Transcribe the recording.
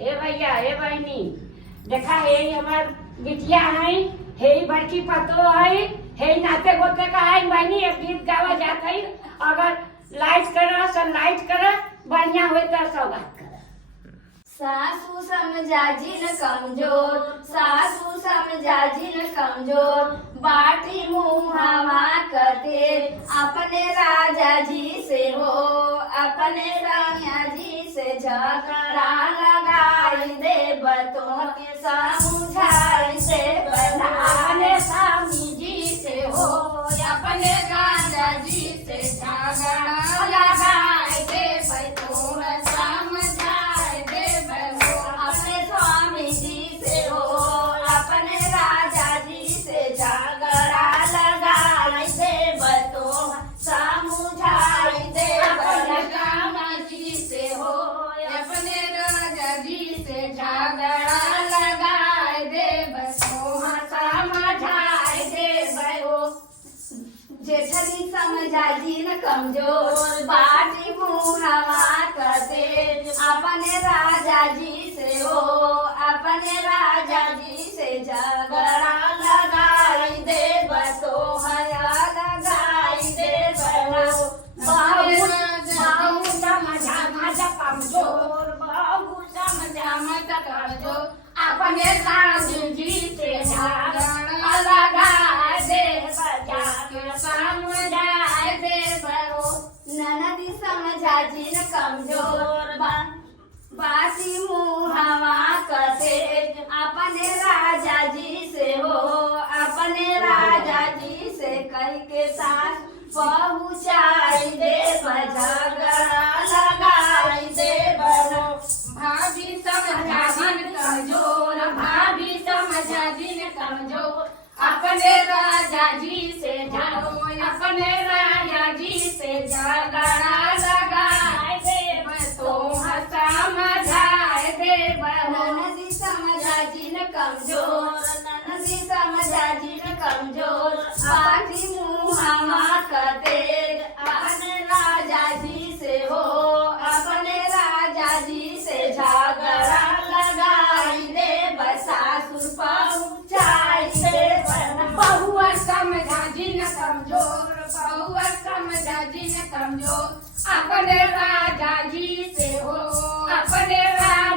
ए भैया ए बहनी देखा हे हमार बिटिया है हे बड़की पतो है हे नाते गोते का है बहनी एक गीत गावा जात है अगर लाइट करा सब लाइट करा बढ़िया होई तो सौगात करा। सासू समझा जिन कमजोर, सासू समझा जिन कमजोर, बाटी मुहावा करते अपने राजा जी से हो, अपने राजा जी से झगड़ा लगाई दे बतों के समझाई से बधाने स्वामी जी से हो, अपने राजा जी से झगड़ा लगाई दे बतों समझाई दे अपने स्वामी जी से हो, अपने राजा जी से झगड़ा लगाई दे बतों समझाई दे रामा जी से हो, अपने राजा जी से झगड़ा लगाई दे बतों समझाई दे बो। जेठनी समझा जिन कमजोर, बाटी मुहावा करते अपने राजा जी से हो, अपने राजा जी से झगड़ा लगाई दे बतो हया लगाई दे बनो। बाबू समझा मत कमजोर, बाबू समझा मत कमजोर, अपने राजा जी से झगड़ा लगाई दे बजा के समझाई दे बनो। ननदी समझा जिन कमजोर, बासी मुहावा करते अपने राजा जी से हो, अपने राजा जी से कह के साथ पहुँचाई दे झगड़ा लगाई दे बनो। भाभी समझा जिन कमजोर, भाभी समझा जिन कमजोर, अपने राजा जी से जाओ, अपने राजा जी से झगड़ा लगाई दे बतो समझाई दे बनो। ननदी समझा जिन कमजोर, ननदी समझा जिन कमजोर, बाटी मुहावा करते अपने राजा जी से हो, अपने राजा जी से झगड़ा लगाई दे सासुर पहुँचाई दे बहुआ समझा जिन कमजोर, बहुआ समझा जिन कमजोर, अपने राजा जी से हो, अपने राजा